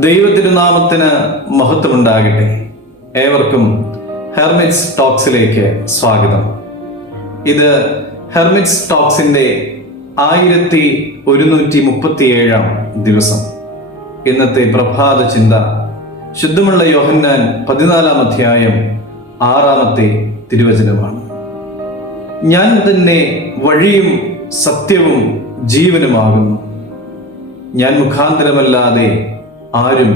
ദൈവതിരുനാമത്തിന് മഹത്വമുണ്ടാകട്ടെ. ഏവർക്കും ഹെർമിറ്റ്സ് ടോക്സിലേക്ക് സ്വാഗതം. ഇത് ഹെർമിറ്റ്സ് ടോക്സിന്റെ 1137 ദിവസം. ഇന്നത്തെ പ്രഭാത ചിന്ത ശുദ്ധമുള്ള യോഹന്നാൻ 14 അധ്യായം 6 തിരുവചനമാണ്. ഞാൻ തന്നെ വഴിയും സത്യവും ജീവനുമാകുന്നു. ഞാൻ മുഖാന്തരമല്ലാതെ ആരും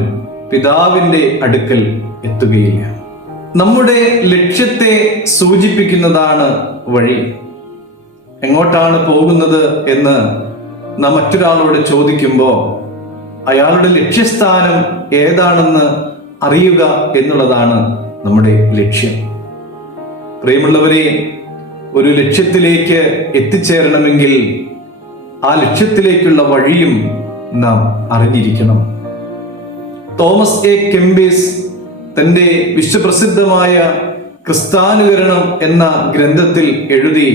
പിതാവിന്റെ അടുക്കൽ എത്തുകയില്ല. നമ്മുടെ ലക്ഷ്യത്തെ സൂചിപ്പിക്കുന്നതാണ് വഴി. എങ്ങോട്ടാണ് പോകുന്നത് എന്ന് നാം മറ്റൊരാളോട് ചോദിക്കുമ്പോൾ അയാളുടെ ലക്ഷ്യസ്ഥാനം ഏതാണെന്ന് അറിയുക എന്നുള്ളതാണ് നമ്മുടെ ലക്ഷ്യം. പ്രിയമുള്ളവരെ, ഒരു ലക്ഷ്യത്തിലേക്ക് എത്തിച്ചേരണമെങ്കിൽ ആ ലക്ഷ്യത്തിലേക്കുള്ള വഴിയും നാം അറിഞ്ഞിരിക്കണം. തോമസ് എ കെംബീസ് തന്റെ വിശ്വപ്രസിദ്ധമായ ക്രിസ്താനുകരണം എന്ന ഗ്രന്ഥത്തിൽ എഴുതി,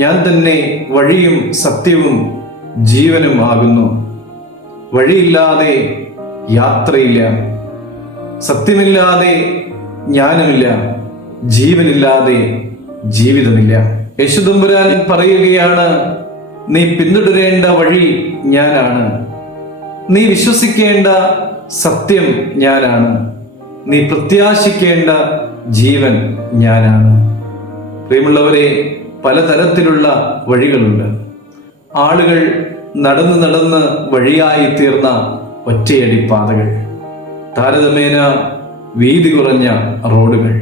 ഞാൻ തന്നെ വഴിയും സത്യവും ജീവനും ആകുന്നു. വഴിയില്ലാതെ യാത്രയില്ല, സത്യമില്ലാതെ ജ്ഞാനമില്ല, ജീവനില്ലാതെ ജീവിതമില്ല. യേശുദമ്പുരാൻ പറയുകയാണ്, നീ പിന്തുടരേണ്ട വഴി ഞാനാണ്, നീ വിശ്വസിക്കേണ്ട സത്യം ഞാനാണ്, നീ പ്രത്യാശിക്കേണ്ട ജീവൻ ഞാനാണ്. പ്രിയമുള്ളവരെ, പലതരത്തിലുള്ള വഴികളുണ്ട്. ആളുകൾ നടന്ന് നടന്ന് വഴിയായി തീർന്ന ഒറ്റയടി പാതകൾ, താരതമ്യേന വീതി കുറഞ്ഞ റോഡുകൾ,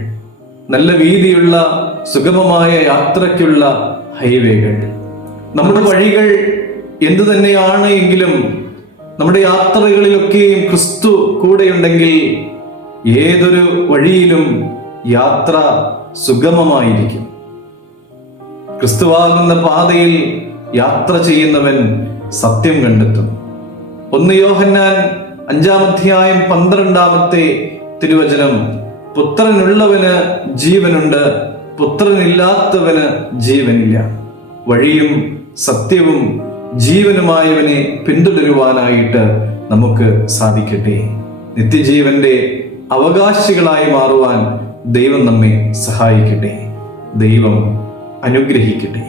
നല്ല വീതിയുള്ള സുഗമമായ യാത്രയ്ക്കുള്ള ഹൈവേകൾ. നമ്മുടെ വഴികൾ എന്തു തന്നെയാണ് എങ്കിലും നമ്മുടെ യാത്രകളിലൊക്കെയും ക്രിസ്തു കൂടെയുണ്ടെങ്കിൽ ഏതൊരു വഴിയിലും യാത്ര സുഗമമായിരിക്കും. ക്രിസ്തുവാകുന്ന പാതയിൽ യാത്ര ചെയ്യുന്നവൻ സത്യം കണ്ടെത്തും. 1 യോഹന്നാൻ 5 അധ്യായം 12 തിരുവചനം, പുത്രനുള്ളവന് ജീവനുണ്ട്, പുത്രനില്ലാത്തവന് ജീവനില്ല. വഴിയും സത്യവും ജീവനുമായവനെ പിന്തുടരുവാനായിട്ട് നമുക്ക് സാധിക്കട്ടെ. നിത്യജീവന്റെ അവകാശികളായി മാറുവാൻ ദൈവം നമ്മെ സഹായിക്കട്ടെ. ദൈവം അനുഗ്രഹിക്കട്ടെ.